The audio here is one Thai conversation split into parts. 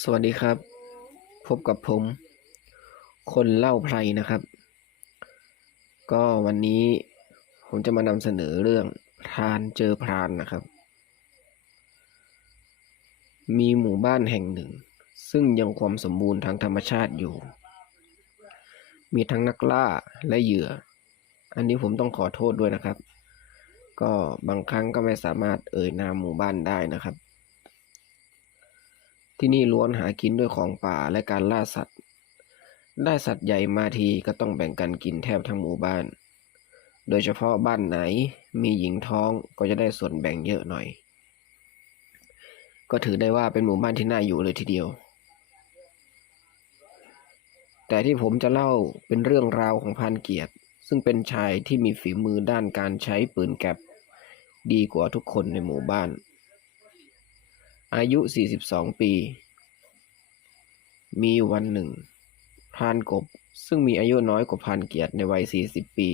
สวัสดีครับ พบกับผม คนเล่าไพรนะครับ ก็วันนี้ผมจะมานำเสนอเรื่องพรานเจอพรานนะครับ มีหมู่บ้านแห่งหนึ่ง ซึ่งยังความสมบูรณ์ทางธรรมชาติอยู่ มีทั้งนักล่าและเหยื่อ อันนี้ผมต้องขอโทษด้วยนะครับ ก็บางครั้งก็ไม่สามารถเอ่ยนามหมู่บ้านได้นะครับ ที่นี่ล้วนหากินด้วยของป่าและการล่าสัตว์ ได้สัตว์ใหญ่มาทีก็ต้องแบ่งกันกินแทบทั้งหมู่บ้าน โดยเฉพาะบ้านไหนมีหญิงท้องก็จะได้ส่วนแบ่งเยอะหน่อย ก็ถือได้ว่าเป็นหมู่บ้านที่น่าอยู่เลยทีเดียว แต่ที่ผมจะเล่าเป็นเรื่องราวของพรานเกียรติ ซึ่งเป็นชายที่มีฝีมือด้านการใช้ปืนแก๊ปดีกว่าทุกคนในหมู่บ้าน อายุ 42 ปี มีวันหนึ่ง พรานกบซึ่งมีอายุน้อยกว่าพรานเกียรติในวัย 40 ปี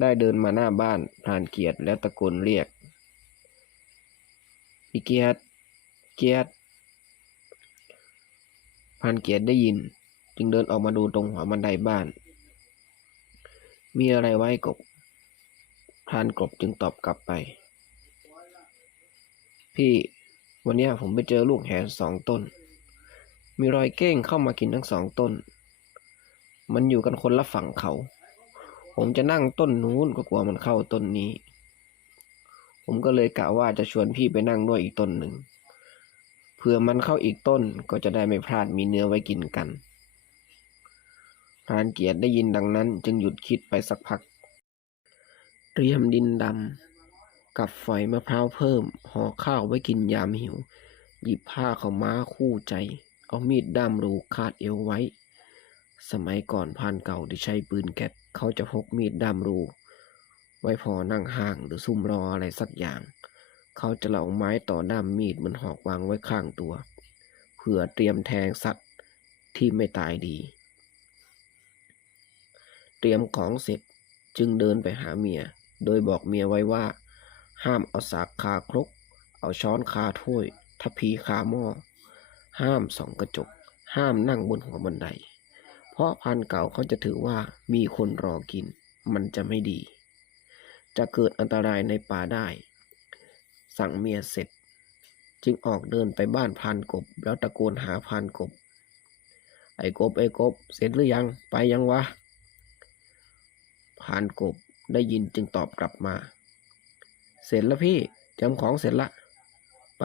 ได้เดินมาหน้าบ้านพรานเกียรติแล้วตะโกนเรียก พี่เกียรติ เกียรติพรานเกียรติได้ยิน จึงเดินออกมาดูตรงหัวบันไดบ้าน มีอะไรไว้กบพรานกบจึงตอบกลับไป พี่ วันนี้ผมไปเจอลูกแหสองต้น มีรอยเก้งเข้ามากินทั้งสองต้น มันอยู่กันคนละฝั่งเขา ผมจะนั่งต้นนู้นก็กลัวมันเข้าต้นนี้ ผมก็เลยกะว่าจะชวนพี่ไปนั่งด้วยอีกต้นหนึ่ง เผื่อมันเข้าอีกต้นก็จะได้ไม่พลาดมีเนื้อไว้กินกันพรานเกียรติได้ยินดังนั้นจึงหยุดคิดไปสักพัก เตรียมดินดำ กับฝอยมะพร้าวเพิ่มห่อข้าวไว้กินยามหิว หยิบผ้าเข้าม้าคู่ใจ เอามีดด้ามรูคาดเอวไว้ สมัยก่อนพรานเก่าที่ใช้ปืนแก๊ปเขาจะพกมีดด้ามรู ไว้พอนั่งห่างหรือซุ่มรออะไรสักอย่าง เขาจะเหลาไม้ต่อด้ามมีดมันหอกวางไว้ข้างตัวเพื่อเตรียมแทงสัตว์ที่ไม่ตายดี เตรียมของเสร็จจึงเดินไปหาเมีย โดยบอกเมียไว้ว่า ห้ามเอาสากคาครก เอาช้อนคาถ้วยทัพพีคาหม้อ ห้ามส่องกระจก ห้ามนั่งบนหัวบันได เพราะพันเก่าเขาจะถือว่ามีคนรอกิน มันจะไม่ดี จะเกิดอันตรายในป่าได้ สั่งเมียเสร็จ จึงออกเดินไปบ้านพานกบ แล้วตะโกนหาพานกบ ไอ้กบไอ้กบ เสร็จหรือยัง ไปยังวะพานกบได้ยินจึงตอบกลับมา เสร็จแล้วพี่จำของเสร็จละไป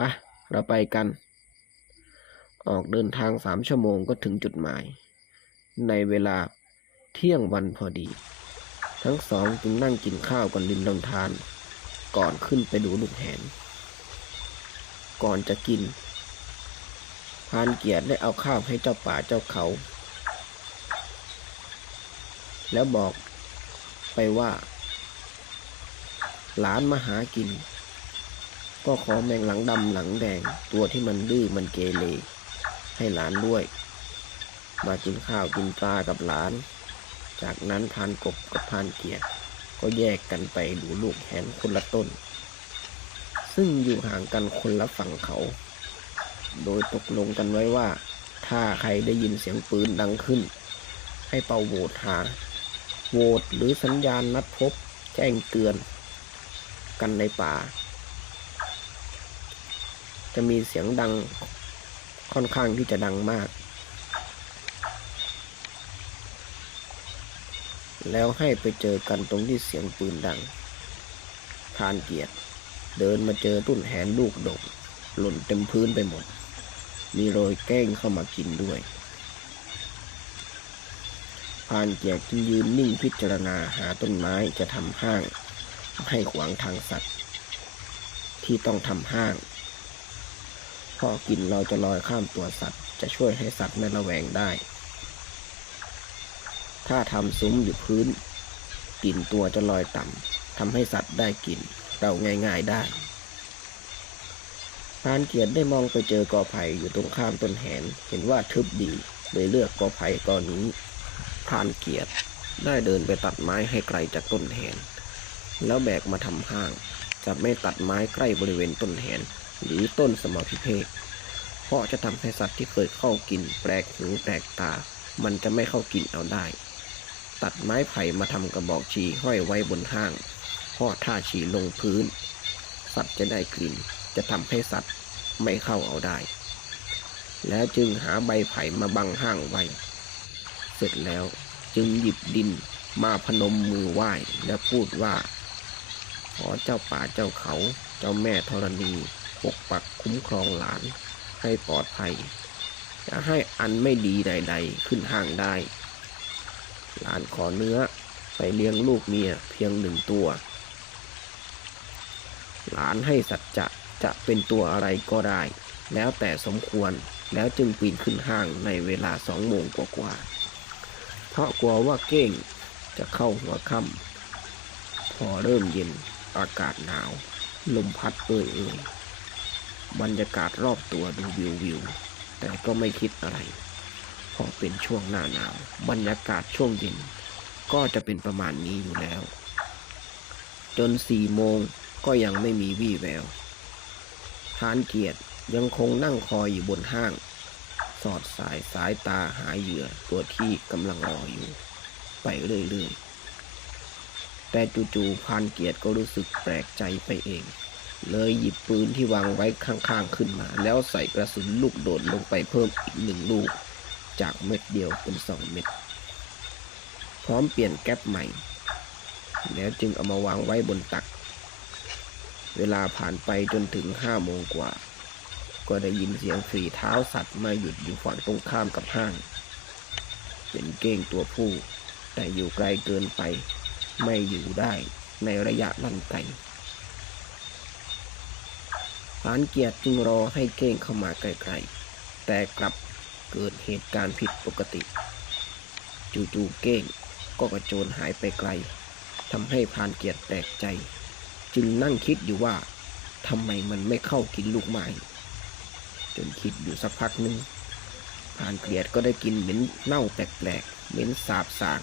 เราไปกัน ออกเดินทางสามชั่วโมงก็ถึงจุดหมาย ในเวลาเที่ยงวันพอดี ทั้งสองจึงนั่งกินข้าวกันริมลำธารก่อนขึ้นไปดูลูกแหน ก่อนจะกินพานเกียรติได้เอาข้าวให้เจ้าป่าเจ้าเขา แล้วบอกไปว่า หลานมาหากิน ก็ขอแมงหลังดำหลังแดง ตัวที่มันดื้อมันเกเรให้หลานด้วย มากินข้าวกินปลากับหลาน จากนั้นพานกบกับพานเกียรติก็แยกกันไปดูลูกแหนคนละต้น ซึ่งอยู่ห่างกันคนละฝั่งเขา โดยตกลงกันไว้ว่า ถ้าใครได้ยินเสียงปืนดังขึ้น ให้เป่าโหวตหาโหวตหรือสัญญาณนัดพบ แจ้งเตือน กันในป่า จะมีเสียงดังค่อนข้างที่จะดังมาก แล้วให้ไปเจอกันตรงที่เสียงปืนดังพานเกียรติเดินมาเจอตุ้นแหนลูกดก หล่นเต็มพื้นไปหมด มีรอยแกล้งเข้ามากินด้วยพานเกียรติจึงยืนนิ่งพิจารณาหาต้นไม้จะทำห้าง ให้ขวางทางสัตว์ ที่ต้องทำห้างพอกินเราจะลอยข้ามตัวสัตว์ จะช่วยให้สัตว์ไม่ระแวงได้ ถ้าทำซุ้มอยู่พื้นกลิ่นตัวจะลอยต่ำทำให้สัตว์ได้กลิ่นเราง่ายๆได้พรานเกียรติได้มองไปเจอกอไผ่อยู่ตรงข้ามต้นแหน เห็นว่าทึบดีเลยเลือกกอไผ่กอนี้พรานเกียรติได้เดินไปตัดไม้ให้ไกลจากต้นแหน แล้วแบกมาทำห้าง จะไม่ตัดไม้ใกล้บริเวณต้นแหน หรือต้นสมอพิเพกเพราะจะทำให้สัตว์ที่เคยเข้ากินแปลกหูแปลกตา มันจะไม่เข้ากินเอาได้ ตัดไม้ไผ่มาทำกระบอกชีห้อยไว้บนห้างเพราะถ้าฉีลงพื้น สัตว์จะได้กลิ่น จะทำให้สัตว์ไม่เข้าเอาได้ แล้วจึงหาใบไผ่มาบังห้างไว้ เสร็จแล้วจึงหยิบดินมาพนมมือไหว้และพูดว่า ขอเจ้าป่าเจ้าเขา เจ้าแม่ธรณี ปกปักคุ้มครองหลาน ให้ปลอดภัยจะให้อันไม่ดีใด ๆ ขึ้นห้างได้ หลานขอเนื้อไปเลี้ยงลูกเมียเพียงหนึ่งตัว หลานให้สัจจะจะเป็นตัวอะไรก็ได้ แล้วแต่สมควรแล้วจึงปีนขึ้นห้างในเวลาสองโมงกว่าๆเพราะกลัวว่าเก้งจะเข้าหัวค่ำพอเริ่มเย็น อากาศหนาว ลมพัดเอ่ยเอ่ยบรรยากาศรอบตัวดูวิววิว แต่ก็ไม่คิดอะไร พอเป็นช่วงหน้าหนาว บรรยากาศช่วงเย็น ก็จะเป็นประมาณนี้อยู่แล้ว จนสี่โมงก็ยังไม่มีวี่แววทานเกียรติยังคงนั่งคอยอยู่บนห้าง สอดสายสายตาหาเหยื่อตัวที่กำลังรออยู่ ไปเรื่อยๆ แต่จู่ๆพานเกียรติก็รู้สึกแปลกใจไปเอง เลยหยิบปืนที่วางไว้ข้างๆขึ้นมา แล้วใส่กระสุนลูกโดดลงไปเพิ่มอีกหนึ่งลูก จากเม็ดเดียวเป็นสองเม็ด พร้อมเปลี่ยนแก๊ปใหม่ แล้วจึงเอามาวางไว้บนตัก เวลาผ่านไปจนถึงห้าโมงกว่า ก็ได้ยินเสียงฝีเท้าสัตว์มาหยุดอยู่ฝั่งตรงข้ามกับห้าง เป็นเก้งตัวผู้ แต่อยู่ไกลเกินไป ไม่อยู่ได้ในระยะลั่นไกลผานเกียรติจึงรอให้เก้งเข้ามาไกลๆแต่กลับเกิดเหตุการณ์ผิดปกติ จู่ๆเก้งก็กระโจนหายไปไกลทำให้พานเกียรติแปลกใจ จึงนั่งคิดอยู่ว่าทำไมมันไม่เข้ากินลูกไม้จนคิดอยู่สักพักหนึ่งพานเกียรติก็ได้กินเหม็นเน่าแปลกๆเหม็นสาบสาง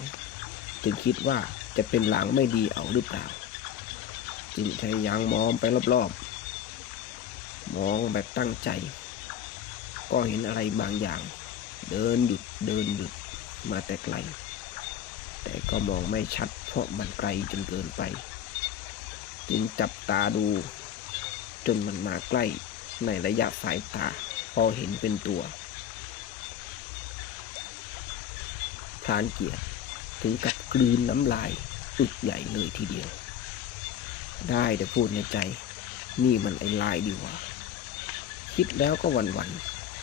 จึงคิดว่าจะเป็นหลังไม่ดีเอาหรือเปล่า จึงพยายามมองไปรอบๆ มองแบบตั้งใจ ก็เห็นอะไรบางอย่าง เดินหยุดเดินหยุดมาแต่ไกล แต่ก็มองไม่ชัดเพราะมันไกลจนเกินไป จึงจับตาดู จนมันมาใกล้ในระยะสายตาพอเห็นเป็นตัวพรานเกียรติ ถึงกับกลืนน้ำลายอึกใหญ่เลยทีเดียว ได้แต่พูดในใจ นี่มันไอ้ลายดีว่า คิดแล้วก็วันวัน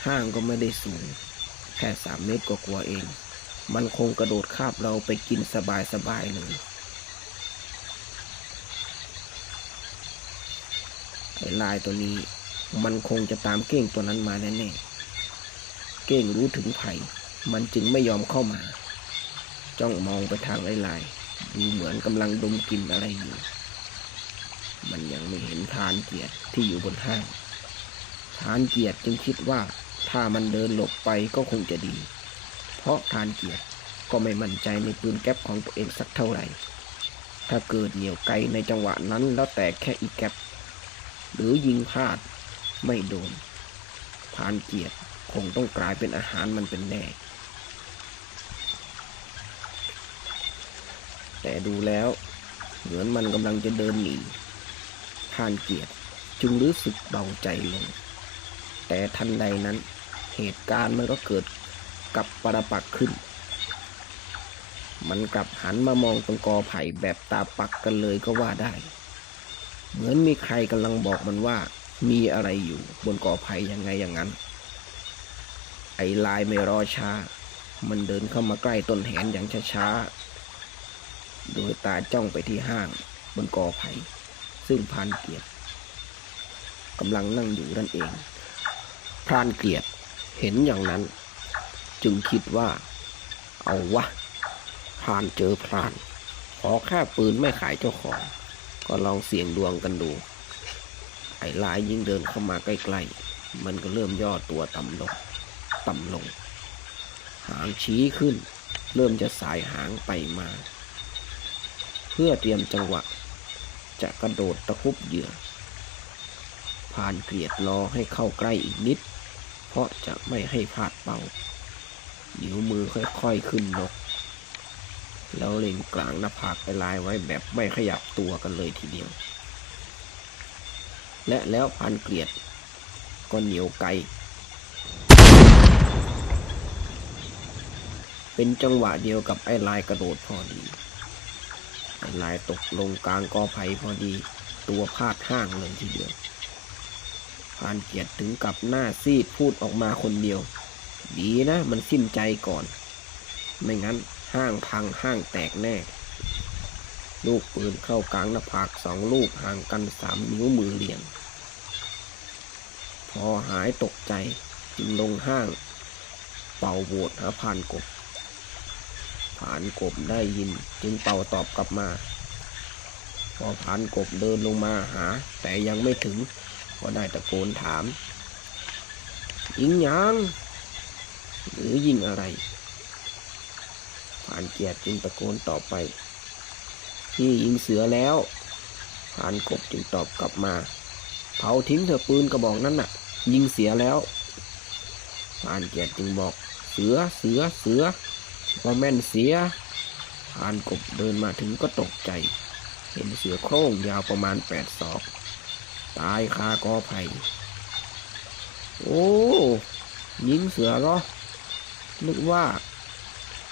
ห้างก็ไม่ได้สูง แค่สามเมตรกว่าๆเอง มันคงกระโดดคาบเราไปกินสบายๆเลยไอ้ลายตัวนี้มันคงจะตามเก้งตัวนั้นมาแน่ๆ เก้งรู้ถึงภัยมันจึงไม่ยอมเข้ามา จ้องมองไปทางไลายดูเหมือนกำลังดมกลิ่นอะไรอยู่ มันยังไม่เห็นทานเกียรติที่อยู่บนห้าง ทานเกียรติจึงคิดว่าถ้ามันเดินหลบไปก็คงจะดี เพราะทานเกียรติก็ไม่มั่นใจในปืนแก๊ปของตัวเองสักเท่าไหร่ ถ้าเกิดเหนียวไกลในจังหวะนั้นแล้วแตกแค่อีกแก๊ปหรือยิงพลาดไม่โดน ทานเกียรติคงต้องกลายเป็นอาหารมันเป็นแน่ แต่ดูแล้ว เหมือนมันกำลังจะเดินหนีทานเกียรติจึงรู้สึกเบาใจลง แต่ทันใดนั้นเหตุการณ์มันก็เกิดกับปรปักขึ้น มันกลับหันมามองตรงกอไผ่แบบตาปักกันเลยก็ว่าได้ เหมือนมีใครกำลังบอกมันว่า มีอะไรอยู่บนกอไผ่ยังไงอย่างนั้น ไอ้ลายไม่รอช้า มันเดินเข้ามาใกล้ต้นแหนอย่างช้าๆ โดยตาจ้องไปที่ห้างบนกอไผ่ซึ่งพรานเกียรติกำลังนั่งอยู่นั่นเอง พรานเกียรติเห็นอย่างนั้น จึงคิดว่า เอาวะพรานเจอพราน ขอแค่ปืนไม่ขายเจ้าของ ก็ลองเสี่ยงดวงกันดู ไอ้ลายยิ่งเดินเข้ามาใกล้ๆ มันก็เริ่มย่อตัวต่ำลง ต่ำลง หางชี้ขึ้น เริ่มจะสายหางไปมา พื่อเตรียมจังหวะ จะกระโดดตะคุบเหยื่อ ผ่านเกลียดรอให้เข้าใกล้อีกนิด เพราะจะไม่ให้พลาดเป้านิ้วมือค่อยๆขึ้นนก แล้วเล็งกลางหน้าผากไปลายไว้แบบไม่ขยับตัวกันเลยทีเดียว และแล้วพันเกลียดก็เหนียวไกลเป็นจังหวะเดียวกับไอ้ลายกระโดดพอดี ไอ้ลายตกลงกลางกอไผ่พอดี ตัวพาดห้างเลยทีเดียวพานเกียรติถึงกับหน้าซีดพูดออกมาคนเดียว ดีนะมันสิ้นใจก่อน ไม่งั้นห้างพังห้างแตกแน่ ลูกปืนเข้ากลางหน้าผากสองลูกห่างกันสามนิ้วมือเรียง พอหายตกใจจึงลงห้าง เป่าโหวดหาผ่านกบ ผ่านกบได้ยิน จึงเป่าตอบกลับมา พอผ่านกบเดินลงมาหา แต่ยังไม่ถึง ก็ได้ตะโกนถาม ยิงยังหรือยิงอะไรผ่านเกียรติจึงตะโกนตอบไป พี่ยิงเสือแล้วผ่านกบจึงตอบกลับมา เผาทิ้งเถอะปืนกระบอกนั้นน่ะ ยิงเสียแล้วผ่านเกียรติจึงบอก เสือเสือเสือ ว่าแม่นเสียผ่านกบเดินมาถึงก็ตกใจ เห็นเสือโคร่งยาวประมาณแปดศอก ตายคากอไผ่โอ้ยิงเสือเหรอ นึกว่า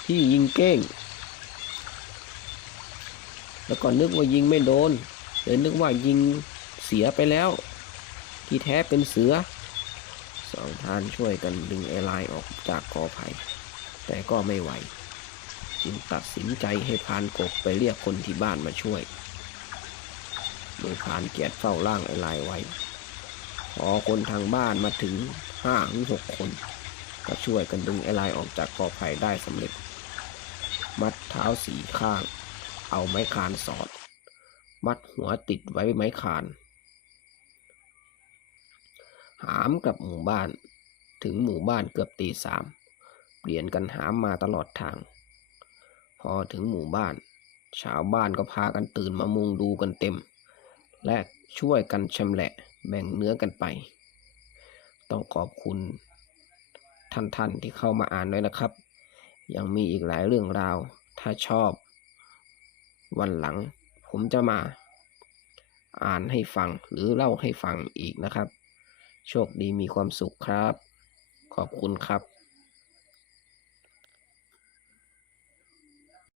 พี่ยิงเก้ง แล้วก็นึกว่ายิงไม่โดนเลยนึกว่ายิงเสียไปแล้ว ที่แท้เป็นเสือสองท่านช่วยกันดึงไอ้ลายออกจากกอไผ่ แต่ก็ไม่ไหว จึงตัดสินใจให้พานกบไปเรียกคนที่บ้านมาช่วยโดยพานเกียรติเฝ้าร่างไอ้ลายไว้ พอคนทางบ้านมาถึงห้าหรือหกคน ก็ช่วยกันดึงไอ้ลายออกจากกอไผ่ได้สำเร็จ มัดเท้าสีข้าง เอาไม้คานสอด มัดหัวติดไว้ไม้คานหามกลับหมู่บ้านถึงหมู่บ้านเกือบตีสาม เปลี่ยนกันหามมาตลอดทาง พอถึงหมู่บ้าน ชาวบ้านก็พากันตื่นมามุงดูกันเต็ม และช่วยกันชำแหละแบ่งเนื้อกันไป ต้องขอบคุณ ท่านๆที่เข้ามาอ่านด้วยนะครับ ยังมีอีกหลายเรื่องราว ถ้าชอบ วันหลังผมจะมา อ่านให้ฟังหรือเล่าให้ฟังอีกนะครับ โชคดีมีความสุขครับ ขอบคุณครับ